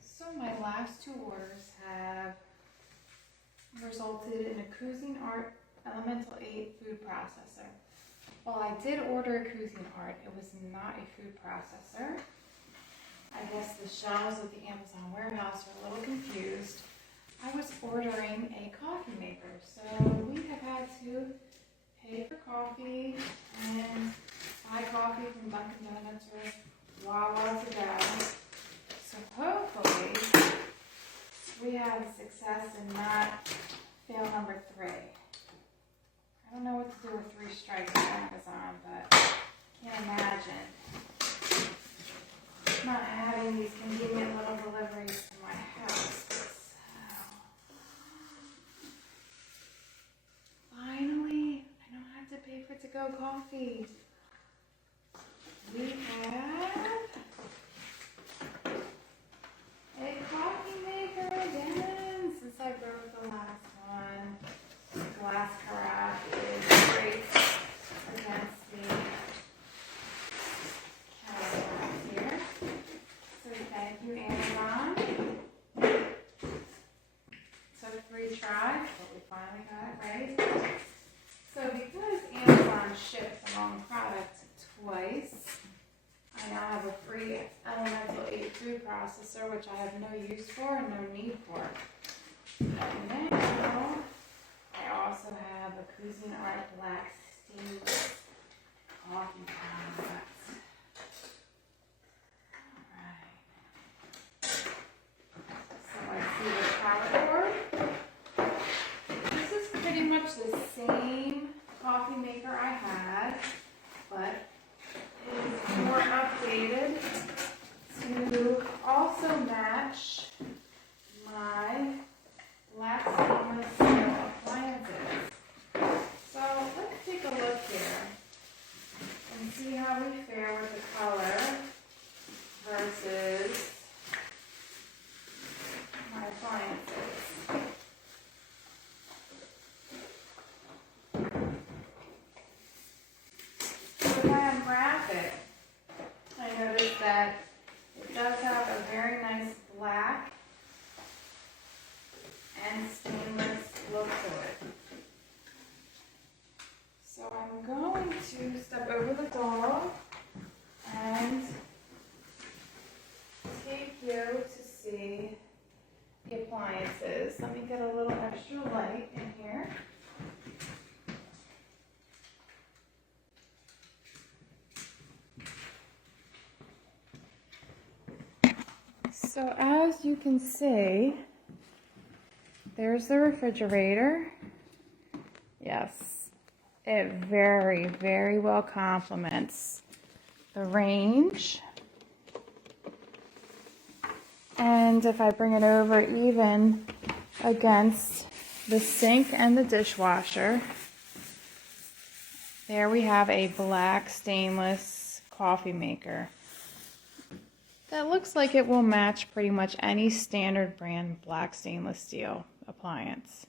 So my last two orders have resulted in a Cuisinart Elemental 8 food processor. While I did order a Cuisinart, it was not a food processor. I guess the shelves of the Amazon warehouse are a little confused. I was ordering a coffee maker, so we have had to pay for coffee and buy coffee from Dunkin' Donuts or Wawa to go. So hopefully we have success and not fail number 3. I don't know what to do with 3 strikes on Amazon, but can't imagine not having these convenient little deliveries to my house. So, finally, I don't have to pay for to-go coffee. We have a coffee maker again since I broke the last one. Glass carafe is great against the countertop here. So thank you, Amazon. Took 3 tries, but we finally got it right. So because Amazon ships the wrong product twice, I now have a free Elemental 8 food processor, which I have no use for and no need for. And now I also have a Cuisinart Black Stainless coffee pot. Alright. So I see the power cord. This is pretty much the same coffee maker I had, but it is more updated to also match my Black Stainless Steel appliances. So let's take a look here and see how we fare with the color versus my appliances. So if I unwrap it, I noticed that it does have a very nice black and stainless look to it. So I'm going to step over the dog and take you to see the appliances. Let me get a little extra light in here. So as you can see, there's the refrigerator. Yes, it very, very well complements the range. And if I bring it over even against the sink and the dishwasher, there we have a black stainless coffee maker. That looks like it will match pretty much any standard brand black stainless steel appliance.